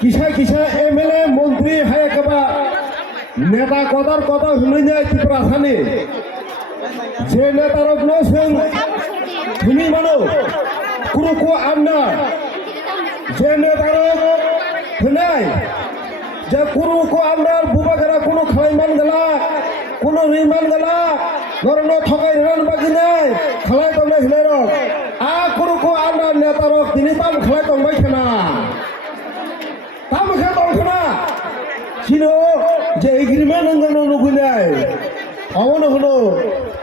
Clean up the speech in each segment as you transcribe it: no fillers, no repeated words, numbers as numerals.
কিসা MLA মন্ত্রী হায় একেবা নেতা কদার কথা শুনে যায় ত্রিপুরা আসানে যে নেতারক নসেন ধনী মানুষ কুরুকু আন্না যে নেতারক হনাই যে কুরুকু আন্নার বুবাগারা কোনো খালাইমান গেলা কোনো রিমান গেলা নরন ঠকাই রান বাকি নাই খালাই তংনা হিলাই রক আ কুরুকু আন্নার নেতারক তিনি তাম খালাই তংবাই খানা তাম খা তংখানা চিনো যে এগ্রিমেন্ট নঙ্গন নুগুনাই অমন হলো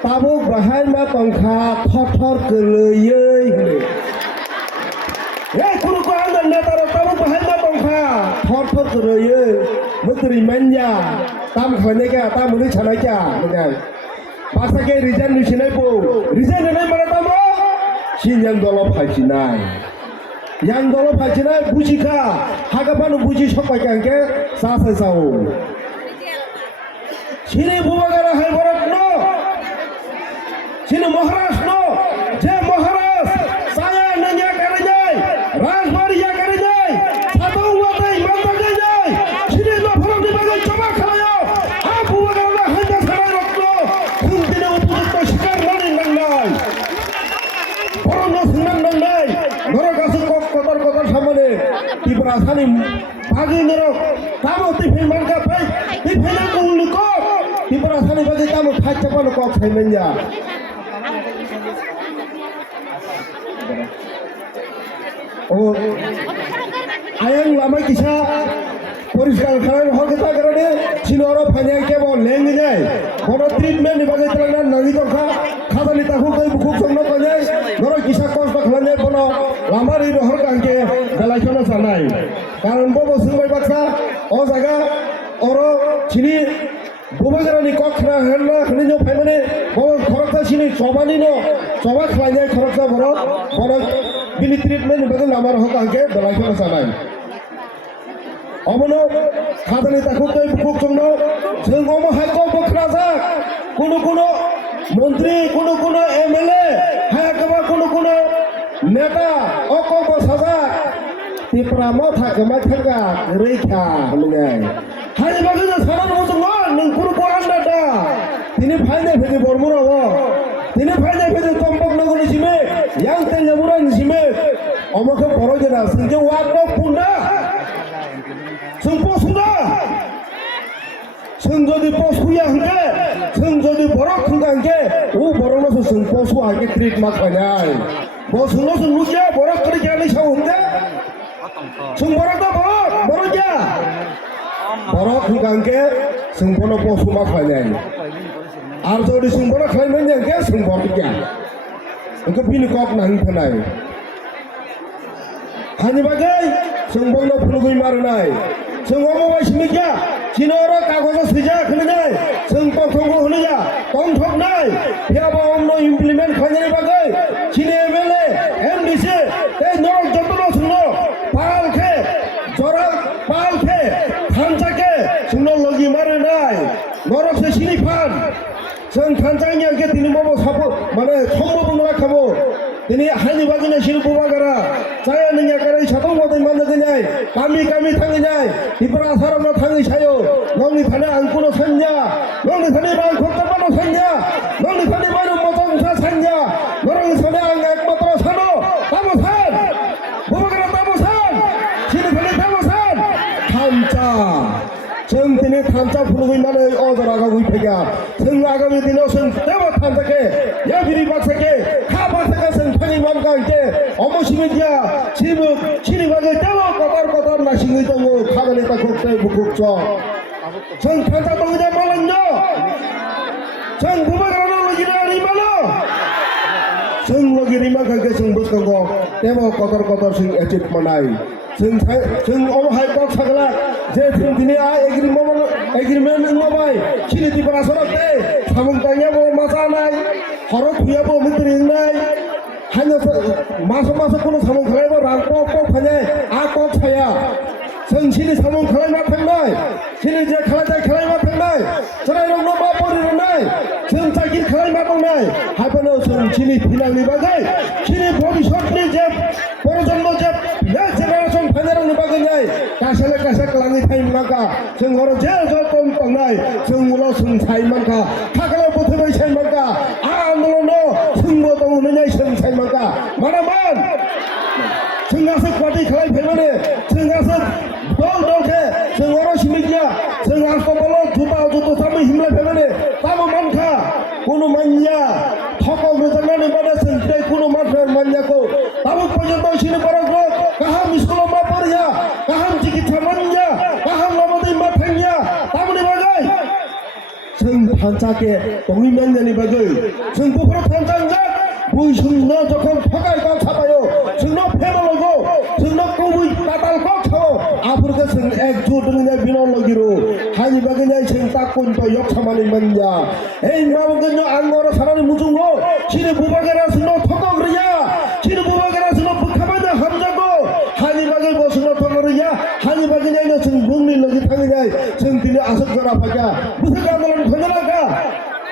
তাবুক বাহাই মা তংখা থর কলयै হলে এই কুরুকু আন্নার নেতারক তাবুক বাহাই মা তংখা থর কলयै মতরি মানয়া তাম খানাইকা তাম মুনি ছানাইকা নগাই পাসাকে রিজাইন নিছিনাই পো রিজাইন নাই মানে তাম সিনজাং দল ফাইছিনাই yang dolo phaichinai bujika hagapanu buji sokai kangke sasa sao sini bubagara hai borat no sini maharashtra no je maharashtra saya nanya kare jai rajbari ya kare jai sabau watai manta jai sini no phorok di bagai coba khalayo a bubagara hanja sarai rokno khumtine upযুক্ত শিকার মানে nangnai borono sunan nangnai ঘর কাছে কতর সামনে ত্রিপুরা আসানি বাগি নরক তামো tiffin মানকা phi tiffin কুল কো ত্রিপুরা আসানি বাগি তামো খাই চাপানো কক খাইমেন যা ও আয়ং লামাই কিসা পরিষ্কার খারাপ হকতা কারণে চিনর ফাইনাল কেবল লেঙ্গি যায় কোন ট্রিটমেন্ট বাগি চালানা নাগি দরখা খাদালি তাহু কই বুক সংন কই ধর কিসা কষ্ট খালানে বনো লামারি রহর কাঙ্কে বেলাইছনা জানাই কারণ বব সুবাই বাক্সা ও জায়গা অর চিনি বুবাগারানি কখরা হেলনা হনিজ ফাইমানে বব খরচা চিনি চবানি ন চবা খাইনে খরচা বরত বড় বিনি ট্রিটমেন্ট বাগি লামার হক কাঙ্কে বেলাইছনা জানাই অমনো খাদালি তাহু কই বুক সংন जों অম হাইকো বখরা যা কোন মন্ত্রী কোন এমএলএ হ্যাঁ কবা কোন নেতা অকব সাজা ত্রিপুরা মাথা কমা থাকা রেখা হলগে হাই বাগে সারা মজঙ্গ নং কুরুকু আন্ডাটা তিনি ফাইনে ফেদি বর্মুরাও তিনি ফাইনে ফেদি কম্পক নগর নিছিমে ইয়াং তেল নেবুরা নিছিমে অমকে বড় জেনা সিংকে ওয়াক পুন্ডা সুন্দা जों যদি পশুয়া হঙ্গে जों যদি বড় খুঙ্গা হঙ্গে ও বড় নসো जों পশু আগে ট্রিট মা খাইনাই বসুনো जों নুজে বড় করে জানি সাউ হঙ্গে जों বড় তো বড় যা বড় খুঙ্গা হঙ্গে जों বড় পশু মা খাইনাই আর যদি जों বড় খাইমেন হঙ্গে जों বড় যা ওকে বিনি কক নাহি ফেলাই হানি বাগাই जों বড় ফুলগুই মারনাই जों অমবাই সিমিকা চিনর কাগজ সিজা খুলে যায় जों পক্ষঙ্গ হলে যা কণ্ঠক নাই ফেবা অন্য ইমপ্লিমেন্ট খাইনি বাগে চিনে এমএলএ এমডিসি এই নরক যন্ত্র শুনো পালখে জরা পালখে খানচাকে শুনো লগি মারে নাই নরক সে সিনি ফান जों খানচাইনি আগে তিনি মব সাপ মানে সম্ভব না খাবো তিনি হানি বাগিনা শিল্প বাগারা চায় নিয়া করে সাতম মতই মান গনাই কামি থাঙ্গি যায় ত্রিপুরা সারম থাঙ্গি ছায়ো নংনি থানে আঙ্কুনো সাঞ্জা নংনি থানে বাই খতপানো সাঞ্জা নংনি থানে বাই মতংসা সাঞ্জা নরং সানে আং একমাত্র সানো তামসান বুবাগারা তামসান চিনি থানে তামসান খানচা जों दिनै खानचा फुलुगै माने अजरा गावै फैगा जों आगामी दिनाव जों देवा खानचाके या बिरि बाक्साके खा बाक्साके जों थाङै मान गांके अमसिमिदिया सिबु सिनि बागै देवा कतार नासिङै दङ खामानि ताखौ तै बुकुक च जों खानचा दङै मालान्द जों बुबागारानो लगिरा रिमालो जों लगिरि माखाके जों बसकांगो देवा कतार जों एचिभ मानाय जों अमहाय बक सागला जे जों दिनै आ एग्रीमेंट नबाय सिनि ত্রিপুরা सरते सामुं तांयाबो मासानाय खरक हुयाबो मित्रिंनाय हानो मास कोनो सामुं खालायबो रां पक फाने आ पक फाया जों सिनि सामुं खालायना थांनाय सिनि जे खालायमा थांनाय सराय रंनो बा परिरनाय जों चाकिर खालायमा दंनाय हाबनो जों सिनि फिलांनि बागै सिनि भबिष्यतनि जे प्रजन्म जे नेक्स्ट जेनेरेशन फाइनारनि बागै थांनाय गासैले गासै लाङै थाइम माका जों हर जे जे कम थांनाय जों उनाव जों साइ मानका थाखाय बोथोरै साइ मानका आन्दोलन जोंबो दं होननाय जों साइ मानका मानामान जोंहासो पार्टी खालामफैबाय जोंहासो दल दलखे जों हर सिमिया जों आसबल जुता जुता सामि हिमलायफैबाय ताबो मानखा কোনো मान्या थको मोजाङानो बादा जों কোনো मात्र मान्याखौ ताबो पर्यन्त सिनि बरगो गाहाम स्कुलाव मा फराया गाहाम चिकित्सा मान्या गाहाम लामादै मा थांया ताबोनि बागै जों फान्साके दंनि मान्यानि बागै जों बुफोर फान्सांजा बुइसुंनो जखन फगाय गाव साबायो जोंनो फेमलगो जोंनो कबुइ तातालखौ खाओ आफोरखौ जों एकजुट दोंनाय बिनाव लगिरो हानि बागै जों ताकुन तो yok खामानि मान्या এই मावगोन आंगर सारानि मुजुंगो सिनि बुबागेरा जोंनो थकग्रिया सिनि बुबागेरा जोंनो बुखाबानो हामजागो हानि बागै बसुनो थकग्रिया हानि बागै जों बुंनि लगी थांनाय जों दिनै आसक जरा फागा बुथुक आन्दोलन खनलाखा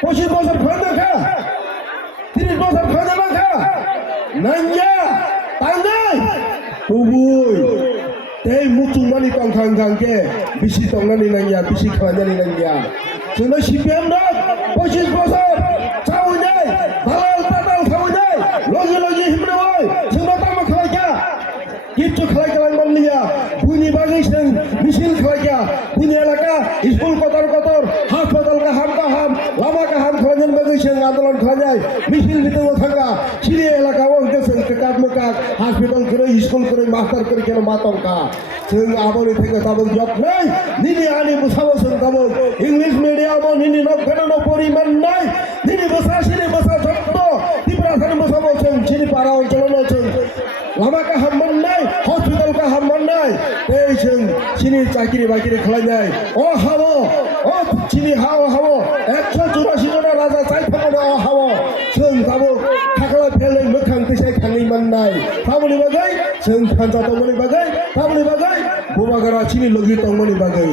25 বছর खनलाखा 30 বছর खनलाखा नांया तांनाय बुबुय tei mutung mani tong khang khang ke bisi tong nani nangya bisi khalani nangya जोंनो CPM नो 25 বছর চাউনাই দালাল তাতাল খাওয়াই লগে লগে হিমনাই जोंनो तामा खालायगा किच्छु खालायगालां मानलिया बुनि बागै जों मिसिल खालायगा बुनि एलाका स्कुल कतर कतर हासपाताल गाहाम गाहाम लामा गाहाम खालायनायनि बागै जों आन्दोलन खालायनाय मिसिल मिटिंआव थांगा सिरि एलाकायाव जों काक मुकाक हस्पिटाल करे स्कुल करे मास्टार करे केन मातंका जों आबोनि थाखाय दाबो जबनाय निनि आनि बुसाबो जों दाबो इंलिश मीडियाम निनि नखनो परिमाण नाय निनि बसा सिरि बसा जब्द तिब्रासानि बसाबो जों सिरि पारा अञ्चलाव जों लामा गाहाम मोननाय हस्पिटाल गाहाम मोननाय बे जों सिनि चाकरि बाकरि खालायनाय अ हाबो अ सिनि हाबो हाबो 184 जना राजा जाय थांनो अ हाबो जों दाबो थाखाला फेलै मोखां फैसाय थाङै मोननाय थाबोनि बागै जों फान्जा दंमोननि बागै थाबोनि बागै बुबागारा सिनि लगी दंमोननि बागै